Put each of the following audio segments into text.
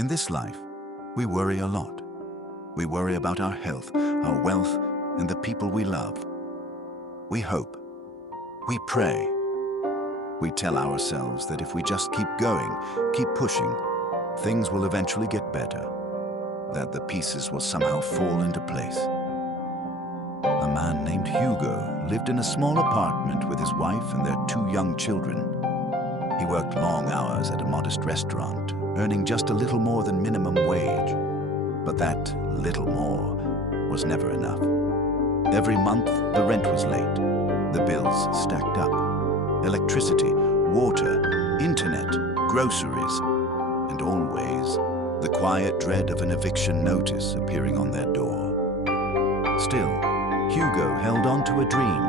In this life, we worry a lot. We worry about our health, our wealth, and the people we love. We hope. We pray. We tell ourselves that if we just keep going, keep pushing, things will eventually get better, that the pieces will somehow fall into place. A man named Hugo lived in a small apartment with his wife and their 2 young children. He worked long hours at a modest restaurant, earning just a little more than minimum wage. But that little more was never enough. Every month, the rent was late. The bills stacked up. Electricity, water, internet, groceries, and always the quiet dread of an eviction notice appearing on their door. Still, Hugo held on to a dream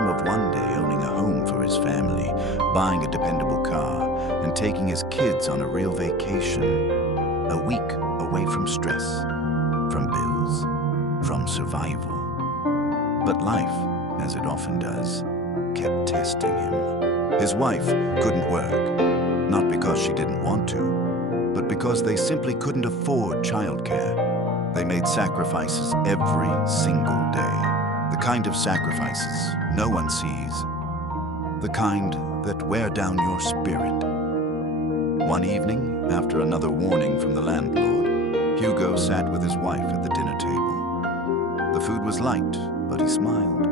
of one day owning a home for his family, buying a dependable car, and taking his kids on a real vacation, a week away from stress, from bills, from survival. But life, as it often does, kept testing him. His wife couldn't work, not because she didn't want to, but because they simply couldn't afford childcare. They made sacrifices every single day. The kind of sacrifices no one sees. The kind that wear down your spirit. One evening, after another warning from the landlord, Hugo sat with his wife at the dinner table. The food was light, but he smiled.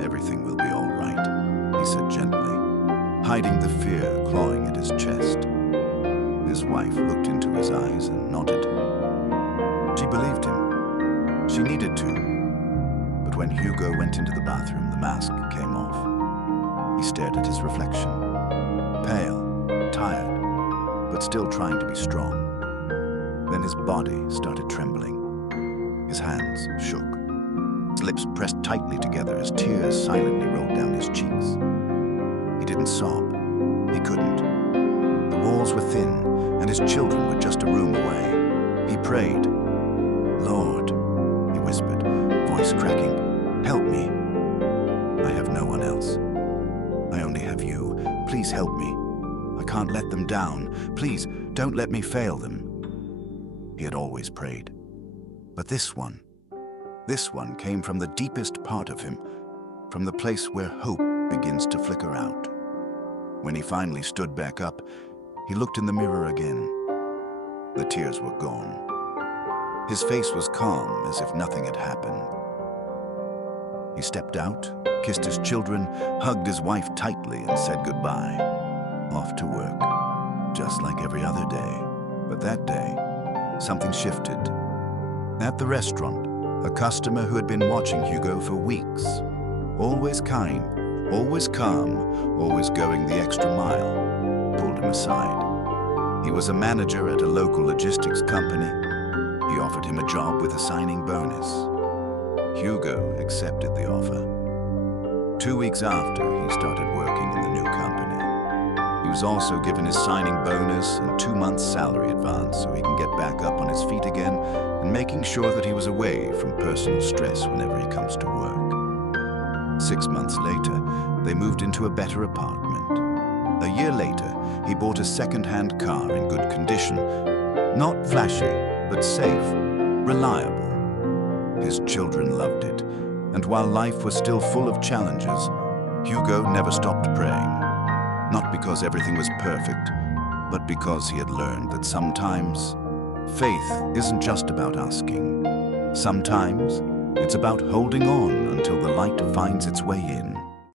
"Everything will be all right," he said gently, hiding the fear clawing at his chest. His wife looked into his eyes and nodded. She believed him. She needed to. But when Hugo went into the bathroom, the mask came off. He stared at his reflection, pale, tired, but still trying to be strong. Then his body started trembling. His hands shook. His lips pressed tightly together as tears silently rolled down his cheeks. He didn't sob. He couldn't. The walls were thin, and his children were just a room away. He prayed. "Lord," he whispered, voice cracking, "help me. I have no one else. I only have you. Please help me. I can't let them down. Please, don't let me fail them." He had always prayed. But this one came from the deepest part of him, from the place where hope begins to flicker out. When he finally stood back up, he looked in the mirror again. The tears were gone. His face was calm, as if nothing had happened. He stepped out, kissed his children, hugged his wife tightly, and said goodbye. Off to work, just like every other day. But that day, something shifted. At the restaurant, a customer who had been watching Hugo for weeks, always kind, always calm, always going the extra mile, pulled him aside. He was a manager at a local logistics company. He offered him a job with a signing bonus. Hugo accepted the offer. 2 weeks after, he started working in the new company. He was also given his signing bonus and 2 months' salary advance so he can get back up on his feet again and making sure that he was away from personal stress whenever he comes to work. 6 months later, they moved into a better apartment. A year later, he bought a second-hand car in good condition. Not flashy, but safe, reliable. His children loved it, and while life was still full of challenges, Hugo never stopped praying. Not because everything was perfect, but because he had learned that sometimes faith isn't just about asking. Sometimes it's about holding on until the light finds its way in.